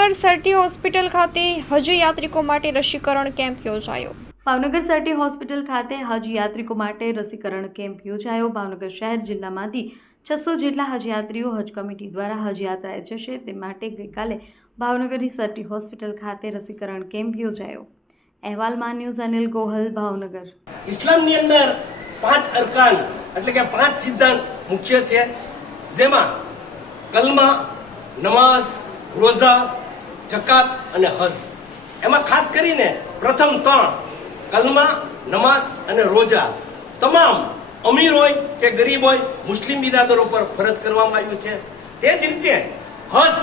Bhavnagar Sir T hospital ખાતે હજ યાત્રિકો માટે રસીકરણ કેમ્પ યોજાયો। ભાવનગર સરટી હોસ્પિટલ ખાતે હજ યાત્રિકો માટે રસીકરણ કેમ્પ યોજાયો। ભાવનગર શહેર જિલ્લામાંથી 600 જેટલા હજ યાત્રીઓ હજ કમિટી દ્વારા હજ યાત્રાએ જશે તે માટે ગઈકાલે ભાવનગરની સરટી હોસ્પિટલ ખાતે રસીકરણ કેમ્પ યોજાયો। અહેવાલમાં ન્યૂઝ અનિલ ગોહલ, ભાવનગર। ઇસ્લામની અંદર 5 અરકાન એટલે કે 5 સિદ્ધાંત મુખ્ય છે, જેમાં કલમા, નમાઝ, રોઝા, જકાત અને હજ। એમાં ખાસ કરીને પ્રથમ 3 કલમા, નમાઝ અને રોઝા તમામ અમીર હોય કે ગરીબ હોય મુસ્લિમ બિરાદરો પર ફરજ કરવામાં આવ્યું છે। તે જ રીતે હજ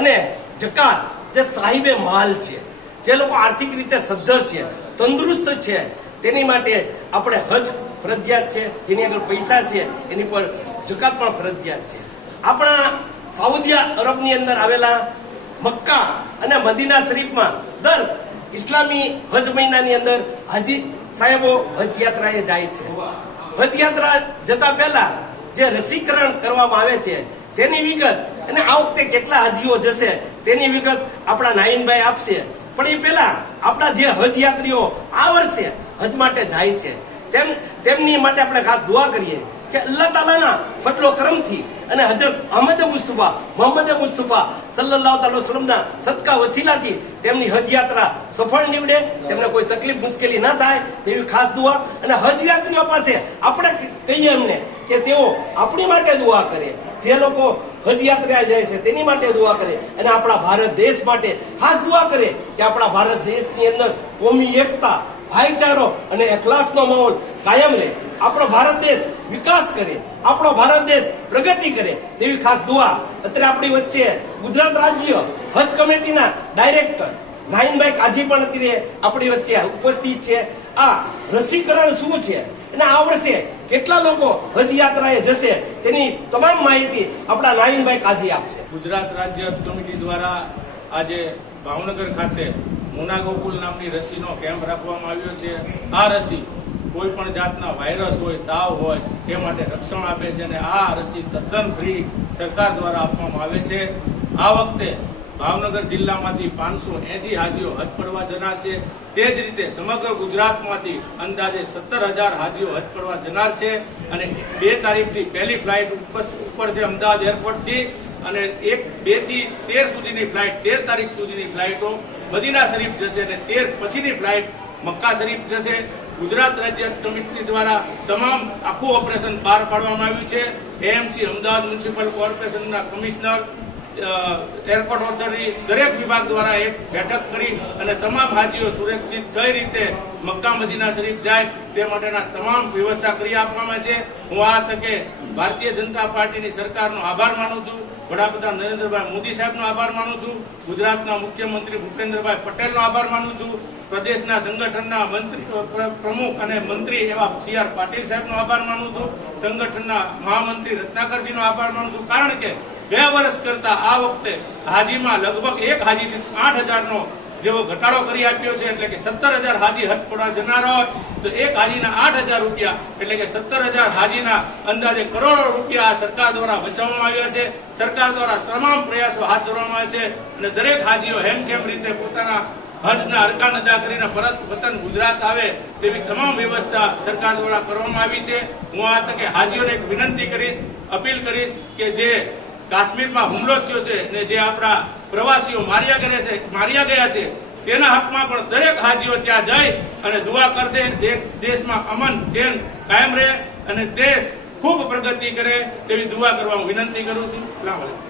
અને જકાત જે સાહિબે માલ છે, જે લોકો આર્થિક રીતે સદ્ધર છે, તંદુરસ્ત છે, તેની માટે આપણે હજ ફરજિયાત છે। જેની આગળ પૈસા છે એની પર જકાત પણ ફરજિયાત છે। આપણા સાઉદી અરબની અંદર આવેલા મક્કા અને મદીના શરીફમાં દર ઇસ્લામી હજ મહિનાની અંદર હાજી સાહેબો હજ યાત્રાએ જાય છે। હજ યાત્રા જતા પહેલા જે રસીકરણ કરવામાં આવે છે તેની વિગત અને આ વખતે કેટલા હાજીઓ જશે તેની વિગત આપણા નાઈનભાઈ આપશે। પણ એ પહેલા આપણા જે હજ યાત્રીઓ આ વર્ષે હજ માટે જાય છે તેમની માટે આપણે ખાસ દુઆ કરીએ કે અલ્લાહ તાલાના ફડલો કરમથી અને હજરત મોહમ્મદ મુસ્તફા સલ્લલ્લાહુ અલૈહિ વસલ્લમના સદકા વસીલાથી તેમની હજ યાત્રા સફળ નીવડે, તેમને કોઈ તકલીફ મુશ્કેલી ન થાય તેવી ખાસ દુઆ। અને હજ યાત્રીઓ પાસે આપણે કહીએ એમને કે તેઓ આપણી માટે દુઆ કરે, જે લોકો હજ યાત્રા જાય છે તેની માટે દુઆ કરે અને આપણા ભારત દેશ માટે ખાસ દુઆ કરે કે આપણા ભારત દેશની અંદર કોમી એકતા, ભાઈચારો અને એખલાસનો માહોલ કાયમ રહે, આપણો ભારત દેશ વિકાસ કરે, આપણો ભારત દેશ પ્રગતિ કરે તેવી ખાસ દુઆ। અત્યારે આપણી વચ્ચે ગુજરાત રાજ્ય હજ કમિટીના ડાયરેક્ટર નાઈનભાઈ કાજી પણ અત્યારે આપણી વચ્ચે ઉપસ્થિત છે। આ રસીકરણ શું છે અને આ વર્ષે કેટલા લોકો હજ યાત્રાએ જશે તેની તમામ માહિતી આપણા નાઈનભાઈ કાજી આપશે। ગુજરાત રાજ્ય હજ કમિટી દ્વારા આજે ભાવનગર ખાતે મોનાગોકુલ નામની રસીનો કેમ્પ રાખવામાં આવ્યો છે। આ રસી કોઈ પણ જાતના વાયરસ હોય, તાવ હોય તે માટે રક્ષણ આપે છે અને આ રસી તદ્દન ફ્રી સરકાર દ્વારા આપવામાં આવે છે। આ વખતે ભાવનગર જિલ્લામાંથી 580 હાજીઓ હજ પડવા જનાર છે। તે જ રીતે સમગ્ર ગુજરાતમાંથી અંદાજે 17,000 હાજીઓ હજ પડવા જનાર છે અને 2 તારીખથી પહેલી ફ્લાઇટ ઉપડશે અમદાવાદ એરપોર્ટથી અને 2 થી 13 સુધીની ફ્લાઇટ, 13 તારીખ સુધીની ફ્લાઇટો મદીના શરીફ જશે અને 13 પછીની ફ્લાઇટ મક્કા શરીફ જશે। ગુજરાત રાજ્ય કમિટી દ્વારા તમામ આખું ઓપરેશન બહાર પાડવામાં આવ્યું છે। એએમસી અમદાવાદ મ્યુનિસિપલ કોર્પોરેશનના કમિશનર, એરપોર્ટ ઓથોરિટી દરેક વિભાગ દ્વારા એક બેઠક કરી અને તમામ હાજીઓ સુરક્ષિત કઈ રીતે મક્કા મદીના શરીફ જાય તે માટેના તમામ વ્યવસ્થા કરી આપવામાં છે। હું આ તકે ભારતીય જનતા પાર્ટીની સરકારનો આભાર માનું છું, વડાપ્રધાન નરેન્દ્રભાઈ મોદી સાહેબનો આભાર માનું છું, ગુજરાતના મુખ્યમંત્રી ભૂપેન્દ્રભાઈ પટેલનો આભાર માનું છું, પ્રદેશના સંગઠનના મંત્રી પ્રમુખ અને મંત્રી એવા CR પાટીલ સાહેબનો આભાર માનું છું, સંગઠનના મહામંત્રી રત્નાકરજીનો આભાર માનું છું। કારણ કે ગયા વર્ષ કરતા આ વખતે હાજીમાં લગભગ એક હાજીથી 8,000નો જેવો ઘટાડો કરી આપ્યો છે, એટલે કે 17,000 હાજી હજ પડવા જનાર હોય તો એક હાજીના 8,000 રૂપિયા એટલે કે 17,000 હાજીના અંદાજે કરોડો રૂપિયા સરકાર દ્વારા બચાવવામાં આવ્યા છે। સરકાર દ્વારા તમામ પ્રયાસો હાથ ધરવામાં આવ્યા છે અને દરેક હાજીઓ હેમખેમ રીતે પોતાના હજના અરકાન અદા કરીને પરત વતન ગુજરાત આવે તેવી તમામ વ્યવસ્થા સરકાર દ્વારા કરવામાં આવી છે। હું આ તકે હાજીઓને એક વિનંતી કરીશ, અપીલ કરીશ કે જે કાશ્મીરમાં હુમલો થયો છે ને જે આપણા પ્રવાસીઓ માર્યા ગયા છે તેના હકમાં પણ દરેક હાજીઓ ત્યાં જઈ અને દુઆ કરશે, દેશમાં અમન ચેન કાયમ રહે અને દેશ ખૂબ પ્રગતિ કરે તેવી દુઆ કરવા હું વિનંતી કરું છું। અસ્સલામુ અલૈકુમ।